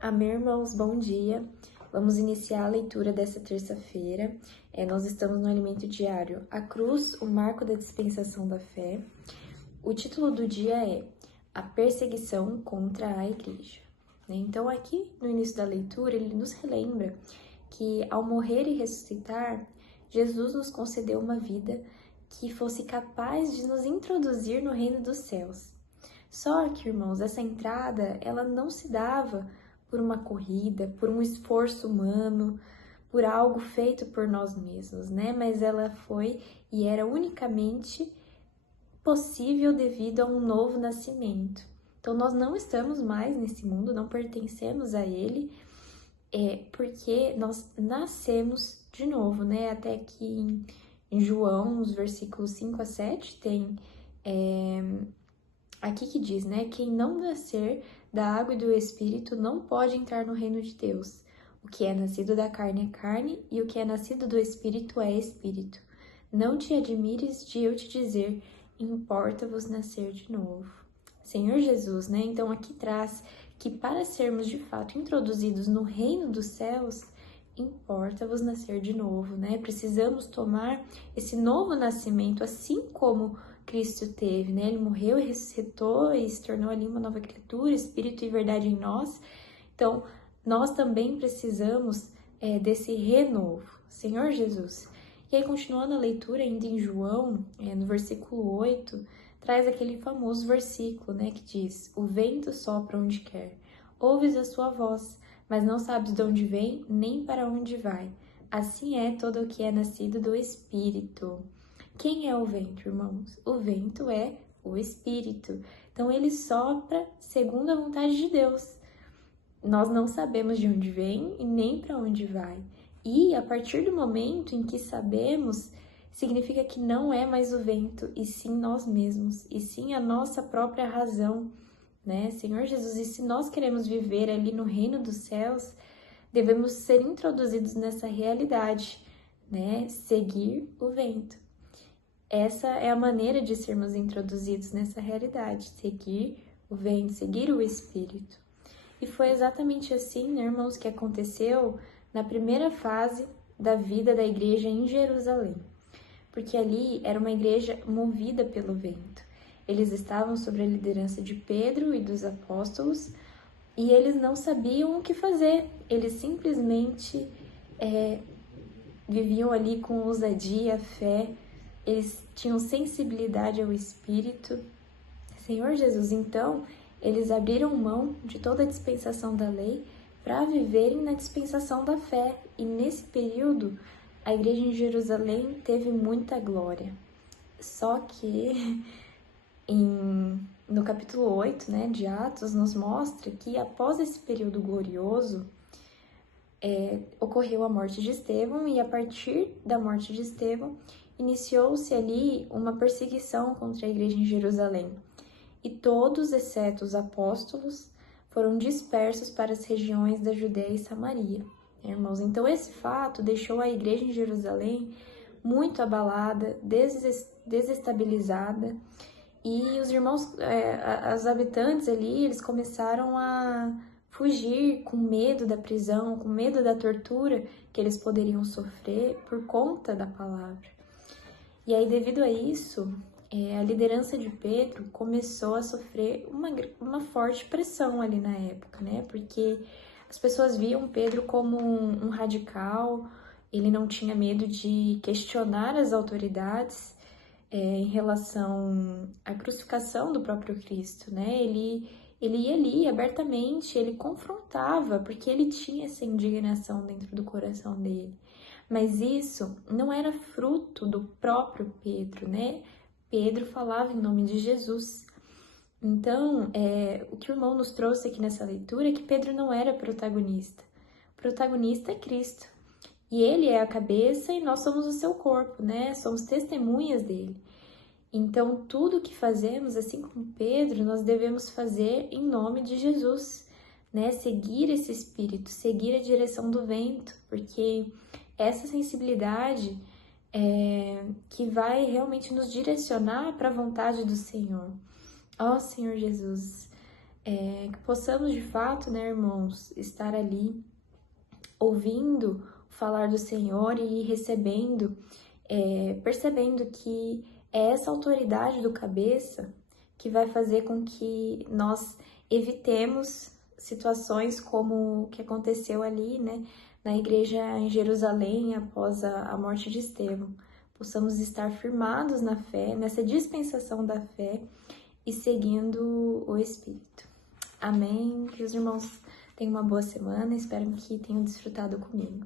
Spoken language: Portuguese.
Amém, irmãos, bom dia. Vamos iniciar a leitura dessa terça-feira. Nós estamos no alimento diário, a cruz, o marco da dispensação da fé. O título do dia é A Perseguição contra a Igreja. Então, aqui no início da leitura, ele nos relembra que ao morrer e ressuscitar, Jesus nos concedeu uma vida que fosse capaz de nos introduzir no reino dos céus. Só que, irmãos, essa entrada, ela não se dava por uma corrida, por um esforço humano, por algo feito por nós mesmos, né? Mas ela foi e era unicamente possível devido a um novo nascimento. Então, nós não estamos mais nesse mundo, não pertencemos a ele, porque nós nascemos de novo, né? Até que em João, nos versículos 5 a 7, tem aqui que diz, né? Quem não nascer da água e do Espírito não pode entrar no reino de Deus. O que é nascido da carne é carne, e o que é nascido do Espírito é Espírito. Não te admires de eu te dizer, importa-vos nascer de novo. Senhor Jesus, né? Então aqui traz que para sermos de fato introduzidos no reino dos céus, importa-vos nascer de novo, né? Precisamos tomar esse novo nascimento, assim como Cristo teve, né? Ele morreu e ressuscitou e se tornou ali uma nova criatura, Espírito e verdade em nós. Então, nós também precisamos desse renovo, Senhor Jesus. E aí, continuando a leitura ainda em João, no versículo 8, traz aquele famoso versículo, né? Que diz, o vento sopra onde quer, ouves a sua voz, mas não sabes de onde vem, nem para onde vai. Assim é todo o que é nascido do Espírito. Quem é o vento, irmãos? O vento é o Espírito. Então, ele sopra segundo a vontade de Deus. Nós não sabemos de onde vem e nem para onde vai. E, a partir do momento em que sabemos, significa que não é mais o vento, e sim nós mesmos, e sim a nossa própria razão, né? Senhor Jesus, e se nós queremos viver ali no reino dos céus, devemos ser introduzidos nessa realidade, né? Seguir o vento. Essa é a maneira de sermos introduzidos nessa realidade, seguir o vento, seguir o Espírito. E foi exatamente assim, né, irmãos, que aconteceu na primeira fase da vida da igreja em Jerusalém. Porque ali era uma igreja movida pelo vento. Eles estavam sob a liderança de Pedro e dos apóstolos, e eles não sabiam o que fazer. Eles simplesmente viviam ali com ousadia, fé. Eles tinham sensibilidade ao Espírito. Senhor Jesus, então, eles abriram mão de toda a dispensação da lei para viverem na dispensação da fé. E nesse período, a igreja em Jerusalém teve muita glória. Só que no capítulo 8, né, de Atos, nos mostra que após esse período glorioso, ocorreu a morte de Estevão, e a partir da morte de Estevão, iniciou-se ali uma perseguição contra a igreja em Jerusalém. E todos, exceto os apóstolos, foram dispersos para as regiões da Judéia e Samaria. Irmãos, então esse fato deixou a igreja em Jerusalém muito abalada, desestabilizada, e os irmãos, os habitantes ali, eles começaram a fugir com medo da prisão, com medo da tortura que eles poderiam sofrer por conta da palavra. E aí, devido a isso, a liderança de Pedro começou a sofrer uma forte pressão ali na época, né? Porque as pessoas viam Pedro como um radical, ele não tinha medo de questionar as autoridades em relação à crucificação do próprio Cristo, né? Ele ia ali abertamente, ele confrontava, porque ele tinha essa indignação dentro do coração dele. Mas isso não era fruto do próprio Pedro, né? Pedro falava em nome de Jesus. Então, o que o irmão nos trouxe aqui nessa leitura é que Pedro não era protagonista. O protagonista é Cristo. E ele é a cabeça e nós somos o seu corpo, né? Somos testemunhas dele. Então, tudo que fazemos, assim como Pedro, nós devemos fazer em nome de Jesus, né? Seguir esse espírito, seguir a direção do vento, porque essa sensibilidade que vai realmente nos direcionar para a vontade do Senhor. Ó Senhor Jesus, Que possamos de fato, né, irmãos, estar ali ouvindo falar do Senhor e recebendo, percebendo que é essa autoridade do cabeça que vai fazer com que nós evitemos situações como o que aconteceu ali, né, na igreja em Jerusalém após a morte de Estevão. Possamos estar firmados na fé, nessa dispensação da fé e seguindo o Espírito. Amém. Que os irmãos tenham uma boa semana. Espero que tenham desfrutado comigo.